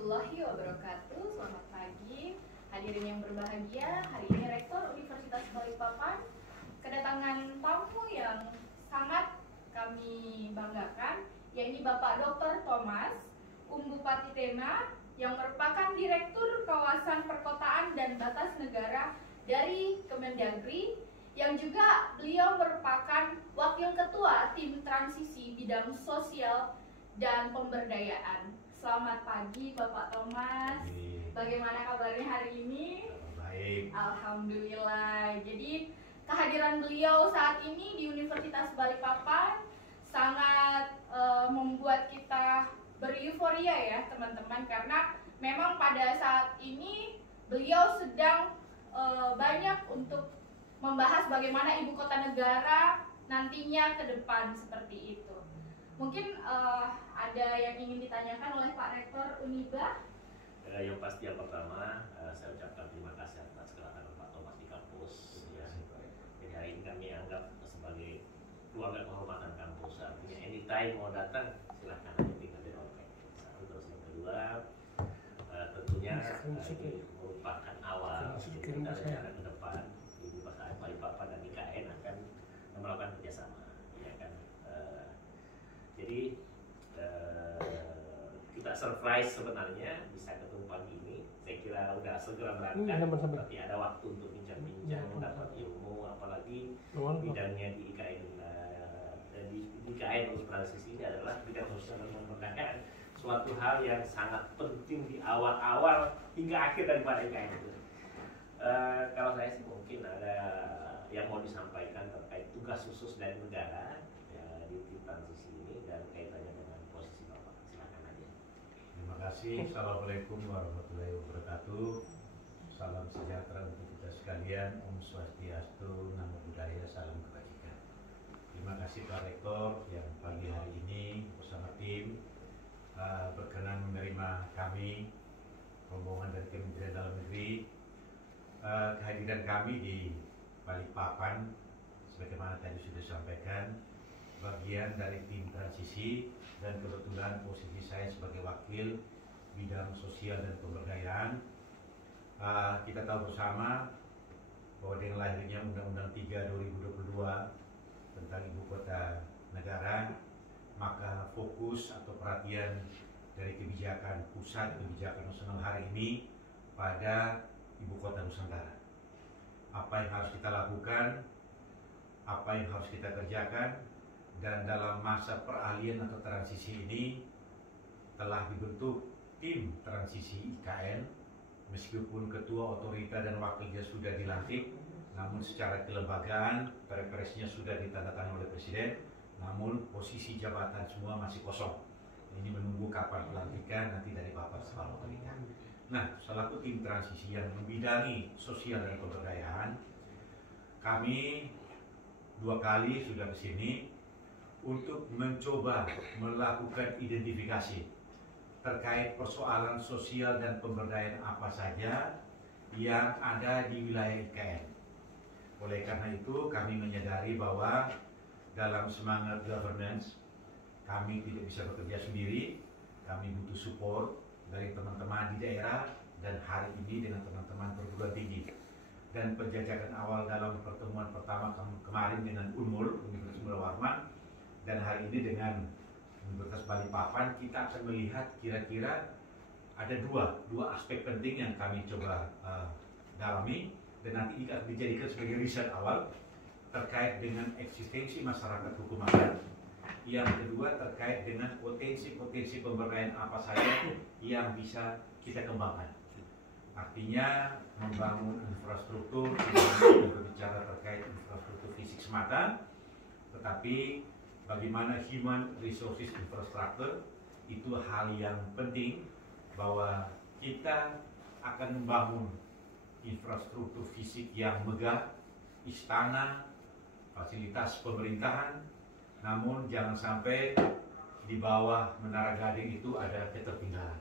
warahmatullahi wabarakatuh. Selamat pagi hadirin yang berbahagia. Hari ini Rektor Universitas Balikpapan kedatangan tamu yang sangat kami banggakan, yaitu Bapak Dr. Thomas, Bupati Tema, yang merupakan Direktur Kawasan Perkotaan dan Batas Negara dari Kemendagri, yang juga beliau merupakan Wakil Ketua Tim Transisi Bidang Sosial dan Pemberdayaan. Selamat pagi Bapak Thomas. Bagaimana kabarnya hari ini? Baik. Alhamdulillah. Jadi kehadiran beliau saat ini di Universitas Balikpapan sangat membuat kita bereuforia ya teman-teman, karena memang pada saat ini beliau sedang banyak untuk membahas bagaimana ibu kota negara nantinya ke depan seperti itu. Mungkin ada yang ingin ditanyakan oleh Pak Rektor Uniba? Yang pasti yang pertama, saya ucapkan terima kasih atas kedatangan Pak Thomas di kampus. Ya. Jadi hari ini kami anggap sebagai keluarga kehormatan kampus. Artinya anytime mau datang, silahkan aja tinggal di Rompeng. Satu, terus yang kedua, tentunya ini merupakan awal kita rencana ke depan. Ibu Balikpapan dan IKN akan melakukan kerjasama, ya kan? Jadi kita surprise sebenarnya bisa ketemu pagi ini. Saya kira udah segera berangkat, tapi ada waktu untuk bincang-bincang, mendapat ilmu, apalagi bidangnya di IKN. Di IKN untuk transisi ini adalah bidang sosial dan pemberdayaan, suatu hal yang sangat penting di awal-awal hingga akhir daripada IKN itu. Kalau saya sih mungkin ada yang mau disampaikan terkait tugas khusus dari negara ya, di tim transisi ini dan kaitannya dengan posisi Bapak. Silakan aja. Terima kasih. Assalamualaikum warahmatullahi wabarakatuh. Salam sejahtera untuk kita sekalian. Om Swastiastu, Namo Buddhaya, salam kebajikan. Terima kasih Pak Rektor yang pagi hari ini bersama tim berkenan menerima kami, rombongan dari Kementerian Dalam Negeri. Kehadiran kami di Balikpapan, sebagaimana tadi sudah disampaikan, bagian dari tim transisi, dan kebetulan posisi saya sebagai wakil bidang sosial dan pemberdayaan. Kita tahu bersama bahwa dengan lahirnya Undang-Undang 3 2022 tentang Ibu Kota Negara, maka fokus atau perhatian dari kebijakan pusat, kebijakan nasional hari ini pada Ibu Kota Nusantara. Apa yang harus kita lakukan, apa yang harus kita kerjakan, dan dalam masa peralihan atau transisi ini telah dibentuk tim transisi IKN. Meskipun ketua, otorita, dan wakilnya sudah dilantik, namun secara kelembagaan perpresnya sudah ditandatangani oleh Presiden, namun posisi jabatan semua masih kosong. Ini menunggu kapan pelantikan nanti dari Bapak Kepala Otorita. Nah, selaku tim transisi yang membidangi sosial dan pemberdayaan, kami 2 kali sudah ke sini untuk mencoba melakukan identifikasi terkait persoalan sosial dan pemberdayaan apa saja yang ada di wilayah IKN. Oleh karena itu, kami menyadari bahwa dalam semangat governance, kami tidak bisa bekerja sendiri, kami butuh support dari teman-teman di daerah, dan hari ini dengan teman-teman perguruan tinggi. Dan penjajakan awal dalam pertemuan pertama kemarin dengan UNMUL, Universitas Mulia Warman, dan hari ini dengan Universitas Balikpapan, kita akan melihat kira-kira ada dua aspek penting yang kami coba dalami, dan nanti ini akan dijadikan sebagai riset awal terkait dengan eksistensi masyarakat hukum adat. Yang kedua terkait dengan potensi-potensi pemberdayaan apa saja yang bisa kita kembangkan. Artinya membangun infrastruktur, tidak berbicara terkait infrastruktur fisik semata, tetapi bagaimana human resources infrastructure itu hal yang penting, bahwa kita akan membangun infrastruktur fisik yang megah, istana, fasilitas pemerintahan, namun jangan sampai di bawah Menara Gading itu ada ketertinggalan,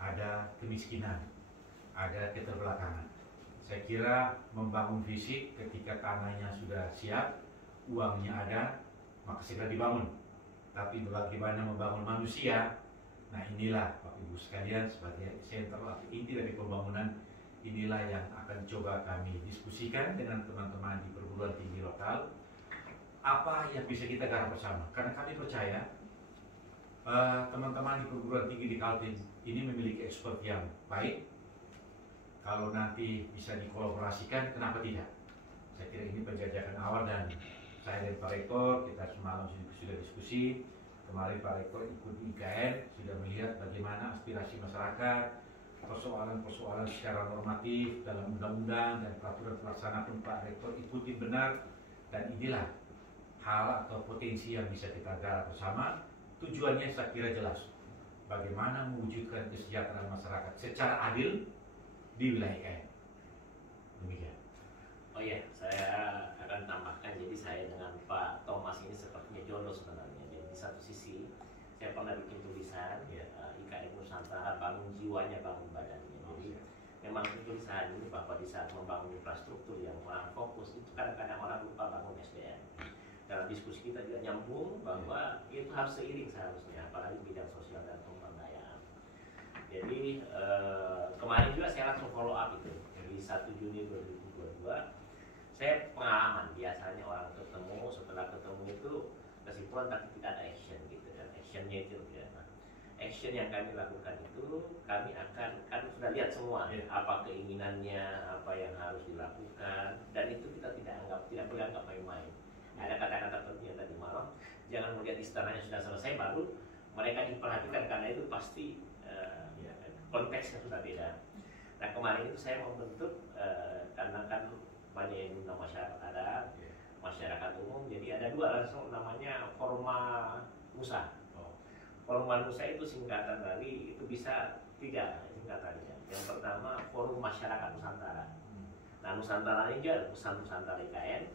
ada kemiskinan, ada keterbelakangan. Saya kira membangun fisik ketika tanahnya sudah siap, uangnya ada, maka segera dibangun. Tapi bagaimana membangun manusia, Nah inilah Bapak Ibu sekalian sebagai sentral atau inti dari pembangunan, inilah yang akan coba kami diskusikan dengan teman-teman di perguruan tinggi lokal. Apa yang bisa kita garap bersama? Karena kami percaya teman-teman di perguruan tinggi di Kaltim ini memiliki expert yang baik. Kalau nanti bisa dikolaborasikan, kenapa tidak? Saya kira ini penjajakan awal, dan saya dan Pak Rektor kita semalam sudah diskusi. Kemarin Pak Rektor ikut di IKN, sudah melihat bagaimana aspirasi masyarakat, persoalan-persoalan secara normatif dalam undang-undang dan peraturan pelaksana pun Pak Rektor ikuti benar. Dan inilah hal atau potensi yang bisa kita garap bersama. Tujuannya saya kira jelas, bagaimana mewujudkan kesejahteraan masyarakat secara adil di wilayah IKN. Demikian. Oh iya, saya akan tambahkan, jadi saya dengan Pak Thomas ini sepertinya jodoh sebenarnya. Jadi di satu sisi saya pernah bikin tulisan IKN Nusantara bangun jiwanya, bangun badannya. Jadi memang tulisan ini bahwa di saat membangun infrastruktur yang orang fokus itu kadang-kadang orang lupa bangun SDM. Dalam diskusi kita juga nyambung bahwa itu harus seiring seharusnya, apalagi bidang sosial dan pemberdayaan. Jadi kemarin juga saya langsung follow up itu di 1 Juni 2022. Saya pengalaman, biasanya orang ketemu, setelah ketemu itu kesimpulan tapi tidak ada action gitu, dan actionnya itu ya. Nah, action yang kami lakukan itu kami akan sudah lihat semua apa keinginannya, apa yang harus dilakukan, dan itu kita tidak beranggap main-main. Ada kata-kata penting tadi malam, jangan melihat istananya sudah selesai baru mereka diperhatikan, karena itu pasti konteksnya sudah beda. Nah kemarin itu saya membentuk karena kan banyak yang guna masyarakat adat, masyarakat umum, jadi ada 2 langsung namanya Forma Nusa. Forma Nusa itu singkatan dari, itu bisa 3 singkatannya. Yang pertama Forum Masyarakat Nusantara. Nah Nusantara ini juga Nusantara IKN,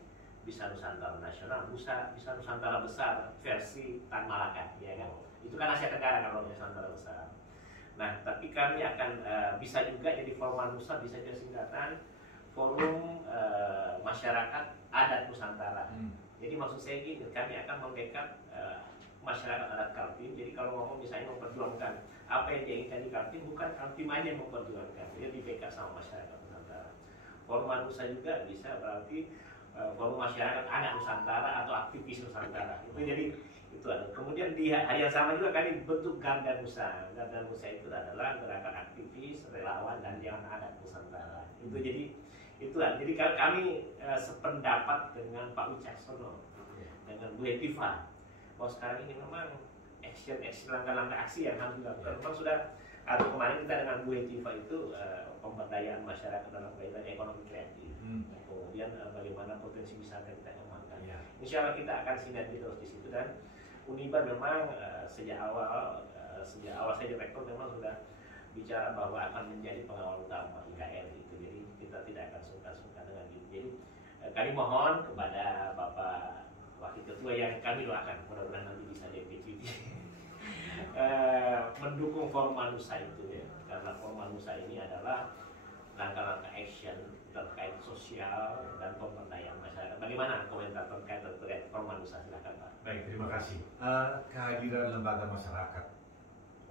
bisa Nusantara Nasional, bisa Nusantara Besar versi Tan Malaka, ya kan? Itu kan Asia Tenggara kalau Nusantara Besar. Nah, tapi kami akan bisa juga jadi Forma Nusa, bisa jadi singkatan Forum Masyarakat Adat Nusantara. Jadi maksud saya gini, kami akan membackup masyarakat adat Kaltim. Jadi kalau ngomong misalnya memperjuangkan apa yang diinginkan di Kaltim, bukan Kaltim aja yang memperjuangkan, dia di backup sama masyarakat Nusantara. Forma Nusa juga bisa berarti Forum Masyarakat Adat Nusantara atau Aktivis Nusantara. Itu jadi itu ada. Kemudian di hari yang sama juga kami bentuk Garda Nusa. Garda Nusa itu adalah gerakan aktivis, relawan, dan yang adat Nusantara. Itu jadi itu ada. Jadi kami sependapat dengan Pak Wicaksono, dengan Bu Hetiva, bahwa sekarang ini memang action langkah-langkah aksi yang harus dilakukan. Memang sudah, atau kemarin kita dengan Bu Hetiva itu pemberdayaan masyarakat dalam kaitan ekonomi kreatif. Kemudian bagaimana potensi wisata kita kembangkan. Insya Allah kita akan sinergi terus di situ, dan Uniba memang sejak awal saya direktur memang sudah bicara bahwa akan menjadi pengawal utama IKN itu. Jadi kita tidak akan sungkan-sungkan dengan itu. Jadi kami mohon kepada Bapak Wakil Ketua yang kami doakan mudah-mudahan nanti bisa DPCT mendukung Forma Nusa itu ya. Karena Forma Nusa ini adalah langkah-langkah action terkait sosial dan pemberdayaan masyarakat. Bagaimana komentar terkait Forma Nusa? Silakan Pak. Baik, terima kasih. Kehadiran lembaga masyarakat,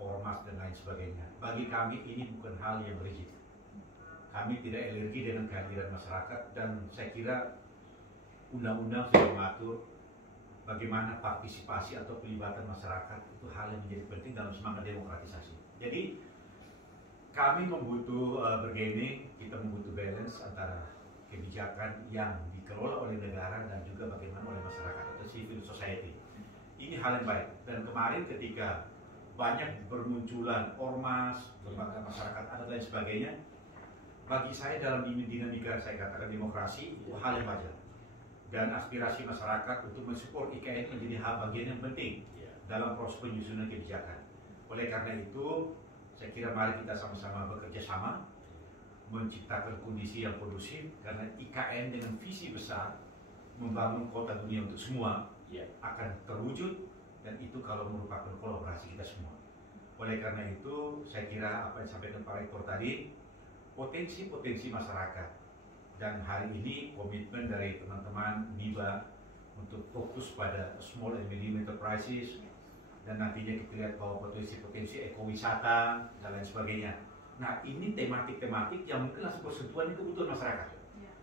ormas dan lain sebagainya, bagi kami ini bukan hal yang rigid. Kami tidak alergi dengan kehadiran masyarakat, dan saya kira undang-undang sudah mengatur bagaimana partisipasi atau pelibatan masyarakat itu hal yang menjadi penting dalam semangat demokratisasi. Jadi kami membutuh bargaining, kita membutuh balance antara kebijakan yang dikelola oleh negara dan juga bagaimana oleh masyarakat atau civil society. Ini hal yang baik. Dan kemarin ketika banyak bermunculan ormas, lembaga masyarakat adat dan sebagainya, bagi saya dalam dinamika saya katakan demokrasi itu hal yang wajar. Dan aspirasi masyarakat untuk mensupport IKN menjadi hal bagian yang penting dalam proses penyusunan kebijakan. Oleh karena itu, saya kira mari kita sama-sama bekerja sama menciptakan kondisi yang kondusif, karena IKN dengan visi besar membangun kota dunia untuk semua akan terwujud, dan itu kalau merupakan kolaborasi kita semua. Oleh karena itu, saya kira apa yang disampaikan Pak Rektor tadi, potensi-potensi masyarakat, dan hari ini komitmen dari teman-teman NIBA untuk fokus pada small and medium enterprises dan nantinya kita lihat bahwa potensi-potensi ekowisata dan lain sebagainya. Nah, ini tematik-tematik yang mungkin langsung bersentuhan dengan kebutuhan masyarakat.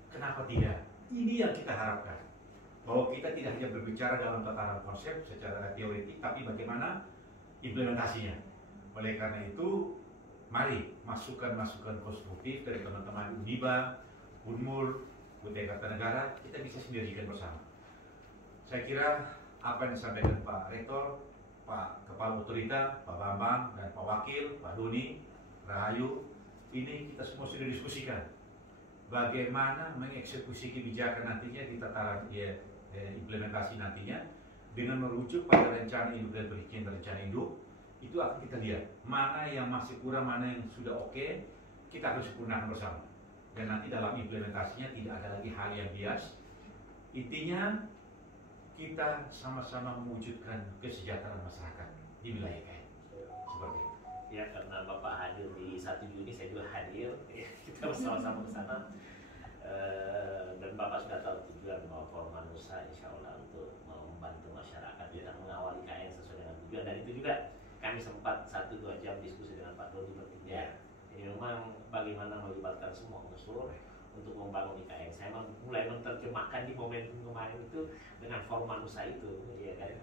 Kenapa tidak? Ini yang kita harapkan. Bahwa kita tidak hanya berbicara dalam tataran konsep secara teoretik, tapi bagaimana implementasinya. Oleh karena itu, mari masukan-masukan konstruktif dari teman-teman Uniba, Unmul, Kutai Kartanegara, kita bisa sinergikan bersama. Saya kira apa yang disampaikan Pak Rektor, Pak Kepala Otorita, Pak Bambang, dan Pak Wakil, Pak Doni, Rahayu, ini kita semua sudah diskusikan bagaimana mengeksekusi kebijakan nantinya di tataran implementasi nantinya dengan merujuk pada rencana induk dan perizinan rencana induk. Itu akan kita lihat mana yang masih kurang, mana yang sudah oke, kita akan sempurnakan bersama. Dan nanti dalam implementasinya tidak ada lagi hal yang bias. Intinya kita sama-sama mewujudkan kesejahteraan masyarakat di wilayah IKN. Seperti itu. Ya, karena Bapak hadir di 1 Juni, saya juga hadir. Kita bersama-sama ke sana. Dan Bapak sudah tahu tujuan bahwa Formanusa insya Allah untuk membantu masyarakat dan mengawal IKN sesuai dengan tujuan. Dan itu juga kami sempat 1-2 jam diskusi dengan Pak Doni bertiga. Jadi memang bagaimana melibatkan semua unsur untuk membangun IKN. Saya mulai menerjemahkan di momentum kemarin itu dengan Formanusa itu, ya kan?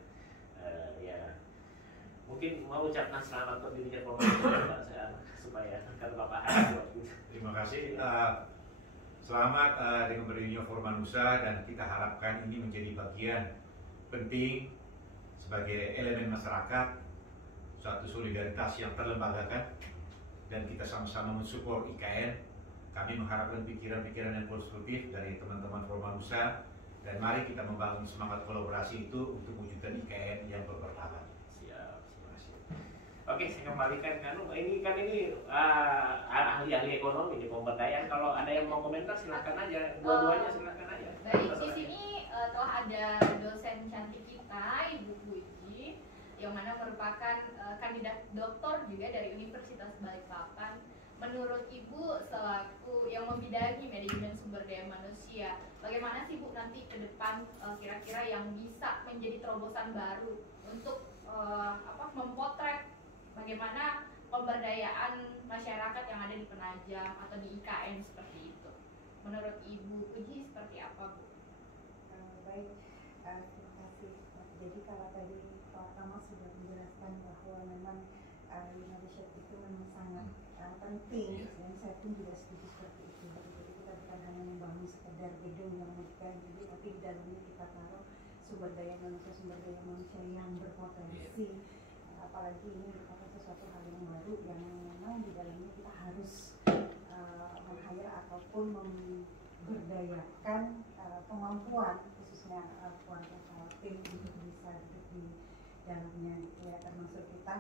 Ya, mungkin mau ucapkan selamat berdirinya Formanusa supaya kalau Bapak hadir waktu itu. Terima kasih. Selamat dengan berdirinya Formanusa, dan kita harapkan ini menjadi bagian penting sebagai elemen masyarakat, suatu solidaritas yang terlembagakan, dan kita sama-sama mensupport IKN. Kami mengharapkan pikiran-pikiran yang konstruktif dari teman-teman Formanusa, dan mari kita membangun semangat kolaborasi itu untuk mewujudkan IKN yang bermartabat. Siap, terima kasih. Oke, saya kembalikan ini ahli-ahli ekonomi di pemberdayaan. Kalau ada yang mau komentar silakan aja, dua-duanya silakan aja. Baik, di sini telah ada dosen cantik kita, Ibu Puji, yang mana merupakan kandidat doktor juga dari Universitas Balikpapan. Menurut Ibu selaku yang membidangi manajemen sumber daya manusia, bagaimana sih Bu nanti ke depan kira-kira yang bisa menjadi terobosan baru untuk mempotret bagaimana pemberdayaan masyarakat yang ada di Penajam atau di IKN seperti itu? Menurut Ibu Puji seperti apa, Bu? Baik, terima kasih. Jadi kalau tadi Pak Thomas sudah menjelaskan bahwa memang leadership itu memang sangat penting, dan saya pun juga setuju seperti itu. Jadi kita bukan hanya membangun sekedar gedung yang megah, jadi tapi di dalamnya kita taruh sumber daya manusia yang berpotensi. Apalagi ini merupakan sesuatu hal yang baru yang memang di dalamnya kita harus meng-hire ataupun memberdayakan kemampuan khususnya keluarga tim untuk bisa duduk di dalamnya, ya, termasuk kita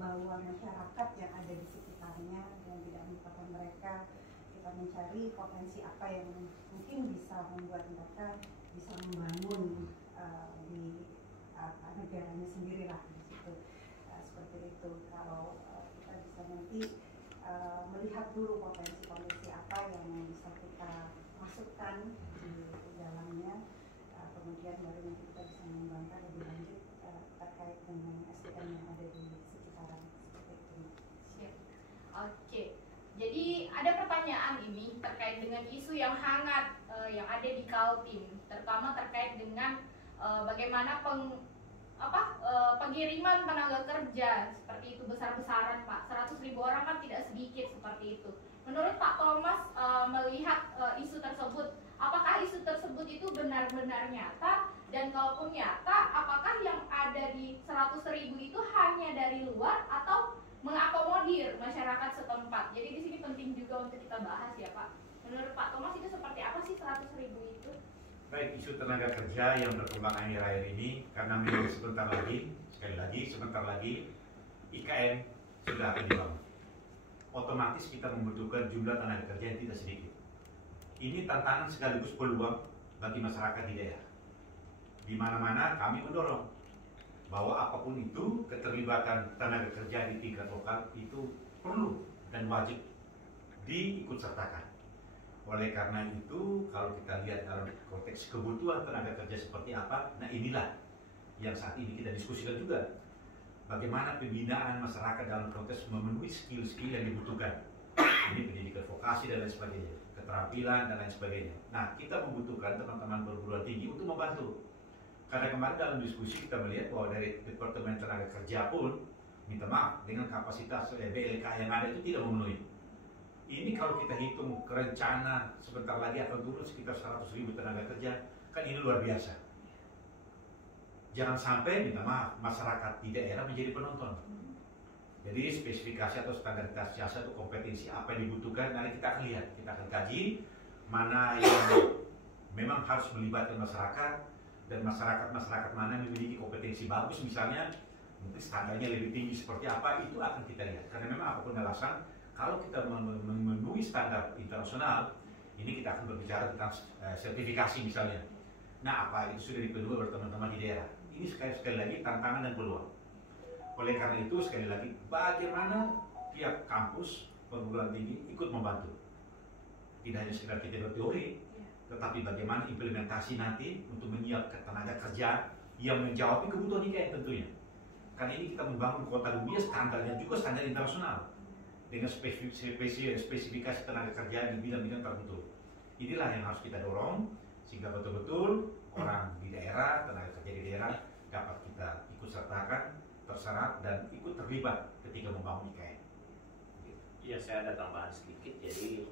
membawa masyarakat yang ada di sekitarnya dan tidak melupakan mereka. Kita mencari potensi apa yang mungkin bisa membuat mereka bisa membangun di negaranya sendiri lah di situ. Seperti itu. Kalau kita bisa nanti melihat dulu potensi apa yang bisa kita masukkan di dalamnya, kemudian baru nanti kita bisa mengembangkan lebih lanjut terkait dengan SDM yang ada di sekitaran seperti itu. Siap. Oke. Jadi ada pertanyaan ini terkait dengan isu yang hangat yang ada di Kaltim, terutama terkait dengan bagaimana pengiriman tenaga kerja seperti itu besar-besaran, Pak. 100.000 orang kan tidak sedikit seperti itu. Menurut Pak Thomas melihat isu tersebut, apakah isu tersebut itu benar-benar nyata, dan kalaupun nyata, apakah yang ada di 100.000 itu hanya dari luar atau mengakomodir masyarakat setempat? Jadi di sini penting juga untuk kita bahas ya, Pak. Menurut Pak Thomas itu seperti apa sih 100.000 itu? Baik, isu tenaga kerja yang berkembang akhir-akhir ini, karena memang sebentar lagi IKN sudah akan dibangun. Otomatis kita membutuhkan jumlah tenaga kerja yang tidak sedikit. Ini tantangan sekaligus peluang bagi masyarakat di daerah. Di mana-mana kami mendorong bahwa apapun itu, keterlibatan tenaga kerja di tingkat lokal itu perlu dan wajib diikutsertakan. Oleh karena itu, kalau kita lihat dalam konteks kebutuhan tenaga kerja seperti apa, nah inilah yang saat ini kita diskusikan juga. Bagaimana pembinaan masyarakat dalam konteks memenuhi skill-skill yang dibutuhkan. Ini pendidikan vokasi dan lain sebagainya, keterampilan dan lain sebagainya. Nah, kita membutuhkan teman-teman perguruan tinggi untuk membantu. Karena kemarin dalam diskusi kita melihat bahwa dari Departemen Tenaga Kerja pun, minta maaf, dengan kapasitas BLK yang ada itu tidak memenuhi. Ini kalau kita hitung rencana sebentar lagi akan turun sekitar 100.000 tenaga kerja, kan ini luar biasa. Jangan sampai, minta maaf, masyarakat di daerah menjadi penonton. Jadi spesifikasi atau standaritas jasa atau kompetensi apa yang dibutuhkan, nanti kita akan lihat, kita akan kaji mana yang memang harus melibatkan masyarakat, dan masyarakat mana yang memiliki kompetensi bagus misalnya, mungkin standarnya lebih tinggi seperti apa, itu akan kita lihat. Karena memang apapun alasan, kalau kita memenuhi standar internasional, ini kita akan berbicara tentang sertifikasi misalnya. Nah, apa itu sudah dipenuhi oleh teman-teman di daerah. Ini sekali lagi tantangan dan peluang. Oleh karena itu, sekali lagi, bagaimana tiap kampus perguruan tinggi ikut membantu. Tidak hanya sekedar kita berteori, tetapi bagaimana implementasi nanti untuk menyiapkan tenaga kerja yang menjawab kebutuhan IKN tentunya. Karena ini kita membangun kota dunia, standarnya juga standar internasional dengan spesifikasi tenaga kerja di bidang-bidang tertentu. Inilah yang harus kita dorong sehingga betul-betul orang di daerah, tenaga kerja di daerah dapat kita ikut sertakan, terserap dan ikut terlibat ketika membangun IKN. Ya, saya ada tambahan sedikit. Jadi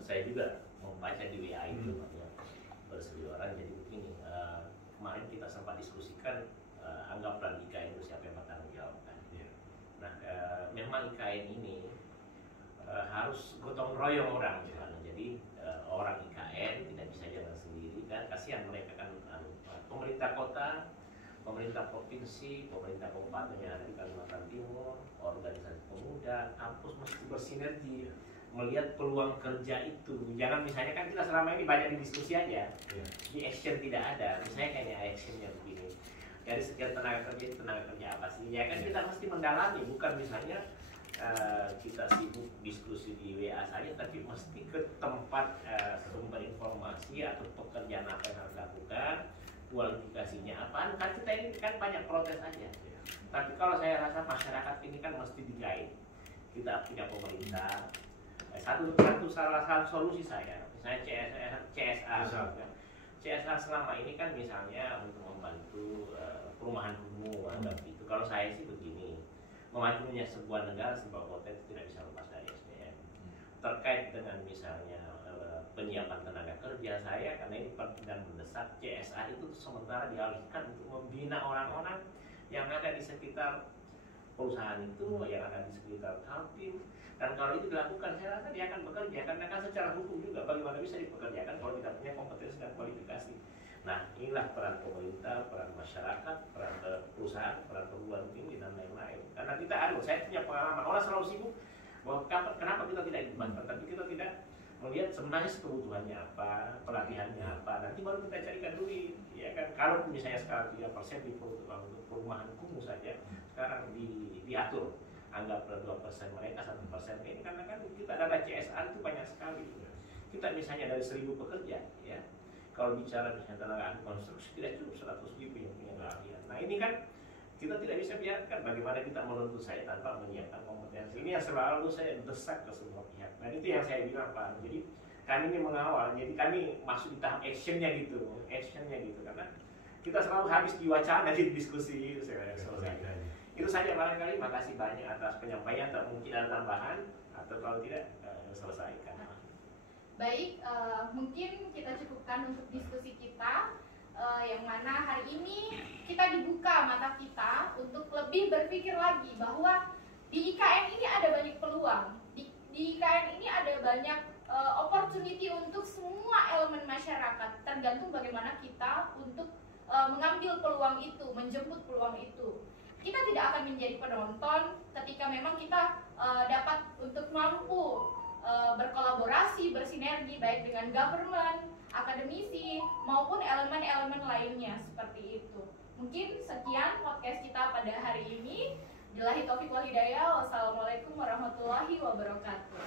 saya juga membaca di WA itu berseliweran. Jadi begini, kemarin kita sempat diskusikan, anggaplah IKN itu siapa yang bertanggung jawab kan. Nah, memang IKN ini harus gotong royong orang misalnya. Jadi orang IKN tidak bisa jalan sendiri kan, kasihan mereka kan. Pemerintah kota, pemerintah provinsi, pemerintah kabupaten yang ada di Kalimantan Timur, organisasi pemuda, kampus mesti bersinergi melihat peluang kerja itu. Jangan misalnya kan kita selama ini banyak di diskusi aja, di action tidak ada. Misalnya kayaknya actionnya begini. Dari sekian tenaga kerja apa sih? Ya kan kita mesti mendalami, bukan misalnya kita sibuk diskusi di WA saja, tapi mesti ke tempat sumber informasi atau pekerjaan apa yang harus dilakukan, kualifikasinya apa. Kan kita ini kan banyak protes aja. Tapi kalau saya rasa masyarakat ini kan mesti digait. Kita punya pemerintah. Salah satu solusi saya, misalnya CSR selama ini kan misalnya untuk membantu perumahan kumuh, itu. Kalau saya sih begini, memajunya sebuah negara, sebuah kota itu tidak bisa lepas dari SDM. Terkait dengan misalnya penyiapan tenaga kerja saya, karena ini penting dan mendesak, CSR itu sementara dialihkan untuk membina orang-orang yang ada di sekitar perusahaan itu, yang ada di sekitar Kaltim. Dan kalau itu dilakukan, saya rasa dia akan bekerja, karena kan secara hukum juga bagaimana bisa dipekerjakan kalau tidak punya kompetensi dan kualifikasi. Nah, inilah peran pemerintah, peran masyarakat, peran perusahaan, peran perguruan tinggi dan lain-lain. Karena kita saya punya pengalaman, orang selalu sibuk bahwa kenapa kita tidak dibantu, tapi kita tidak melihat sebenarnya kebutuhannya apa, pelatihannya apa, nanti baru kita carikan duit, ya kan? Kalau misalnya sekarang 3% di perumahan kumuh saja, sekarang diatur, anggaplah 2% mereka, 1% ini, karena kan kita dana CSR itu banyak sekali. Kita misalnya dari 1.000 pekerja, ya, kalau bicara misalnya tenaga ahli konstruksi tidak cukup 100.000 yang punya keahlian. Nah ini kan kita tidak bisa biarkan bagaimana kita menuntut saya tanpa menyiapkan kompetensi. Ini yang selalu saya desak ke semua pihak. Dan itu yang saya bilang Pak. Jadi kami ini mengawal, jadi kami masuk di tahap actionnya gitu, karena kita selalu habis di wacana di diskusi itu saya selesai. Itu saja barangkali. Makasih banyak atas penyampaian. Tak mungkin ada tambahan atau kalau tidak selesaikan. Baik, mungkin kita cukupkan untuk diskusi kita. Yang mana hari ini kita dibuka mata kita untuk lebih berpikir lagi bahwa di IKN ini ada banyak peluang, di IKN ini ada banyak opportunity untuk semua elemen masyarakat, tergantung bagaimana kita untuk mengambil peluang itu, menjemput peluang itu. Kita tidak akan menjadi penonton ketika memang kita dapat untuk mampu berkolaborasi, bersinergi baik dengan government, akademisi, maupun elemen-elemen lainnya seperti itu. Mungkin sekian podcast kita pada hari ini. Billahi taufiq wal hidayah. Wassalamualaikum warahmatullahi wabarakatuh.